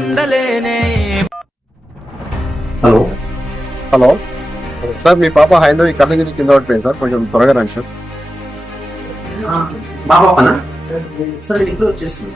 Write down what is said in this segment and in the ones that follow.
ఉండలేనే. Hello hello sir, మీ పాప హైందవి కళ్ళగిరి కింద పడిపోయింది సార్, కొంచెం త్వరగా రండి సార్. మా పాపనా? సరే ఇప్పుడు వచ్చేస్తుంది.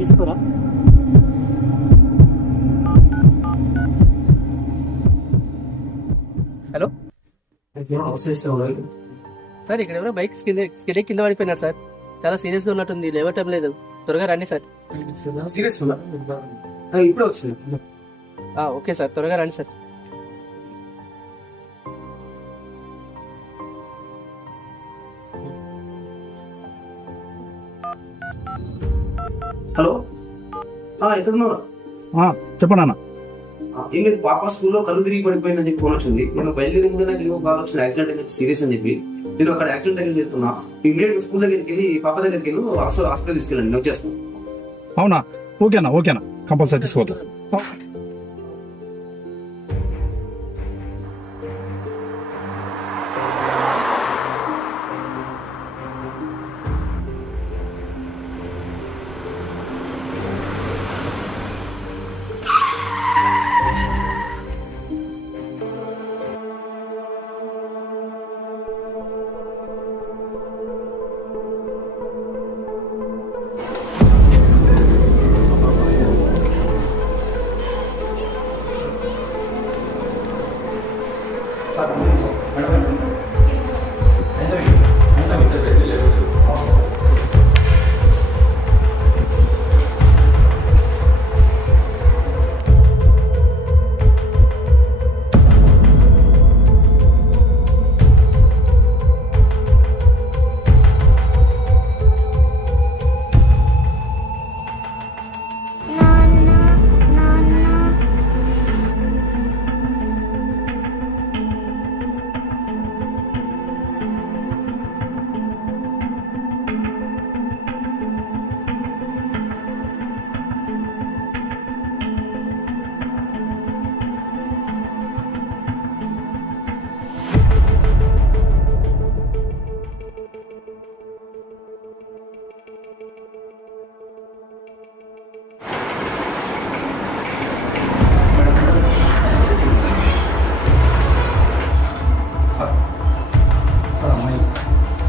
తీసుకోరా. హలో సార్, ఇక్కడ ఎవరో బైక్ స్కిడ్ కింద పడిపోయినారు సార్. చాలా సీరియస్ గా ఉన్నట్టుంది, లేవటం లేదు. త్వరగా రండి సార్. సీరియస్ ఇప్పుడు వచ్చింది. ఓకే సార్, త్వరగా రండి సార్. హలో, ఎక్కడున్నారా? చెప్పండి అన్న. ఏం లేదు, పాప స్కూల్లో కళ్ళు తిరిగి పడిపోయిందని చెప్పి ఫోన్ వచ్చింది. నేను బయలుదేరి ముందు నాకు ఇంకో కాల్ వచ్చింది, యాక్సిడెంట్ అని చెప్పి సీరియస్ అని చెప్పి. నేను అక్కడ యాక్సిడెంట్ దగ్గరికి వెళ్తున్నా. ఇమీడియట్ స్కూల్ దగ్గరికి వెళ్ళి పాప దగ్గరికి వెళ్ళి హాస్పిటల్ తీసుకెళ్ళండి, నేను వచ్చేస్తాను. అవునా? ఓకేనా ఓకేనా, కంపల్సరీ తీసుకోవద్దు.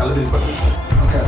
కళ్ళు తిరిగి పడుతుంది సార్. ఓకే.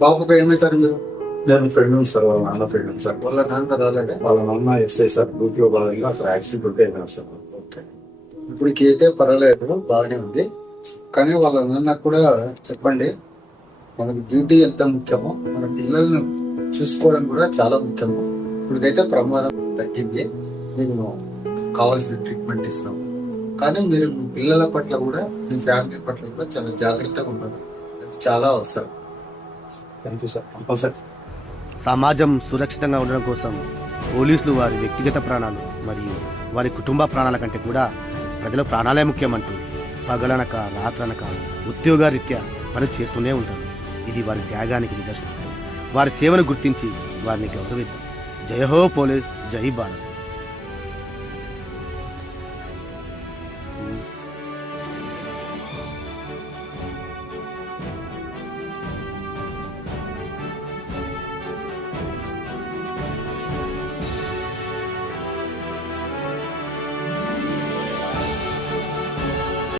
పాపకు ఏమవుతారు మీరు? నేను ఫ్రెండ్ సార్, వాళ్ళ నాన్న ఫ్రెండ్ సార్. వాళ్ళ నాన్న రాలేదా? వాళ్ళ నాన్న ఎస్ఐ సార్, డ్యూటీలో భాగంగా అక్కడ యాక్సిడెంట్ ఉంటే వెళ్ళాను సార్. ఓకే, ఇప్పటికైతే పర్వాలేదు, బాగానే ఉంది. కానీ వాళ్ళ నాన్న కూడా చెప్పండి, మనకు డ్యూటీ ఎంత ముఖ్యమో మన పిల్లల్ని చూసుకోవడం కూడా చాలా ముఖ్యము. ఇప్పటికైతే ప్రమాదం తగ్గింది, నేను కావాల్సిన ట్రీట్మెంట్ ఇస్తాము. కానీ మీరు మీ పిల్లల పట్ల కూడా, మీ ఫ్యామిలీ పట్ల కూడా చాలా జాగ్రత్తగా ఉండాలి, అది చాలా అవసరం. Thank you sir, compulsory. సమాజం సురక్షితంగా ఉండడం కోసం పోలీసులు వారి వ్యక్తిగత ప్రాణాలు మరియు వారి కుటుంబ ప్రాణాల కంటే కూడా ప్రజల ప్రాణాలే ముఖ్యమంటూ పగలనక రాత్రనక ఉద్యోగరీత్యా పని చేస్తూనే ఉంటారు. ఇది వారి త్యాగానికి నిదర్శనం. వారి సేవను గుర్తించి వారిని గౌరవిద్దాం. జై హో పోలీస్, జై భారత్.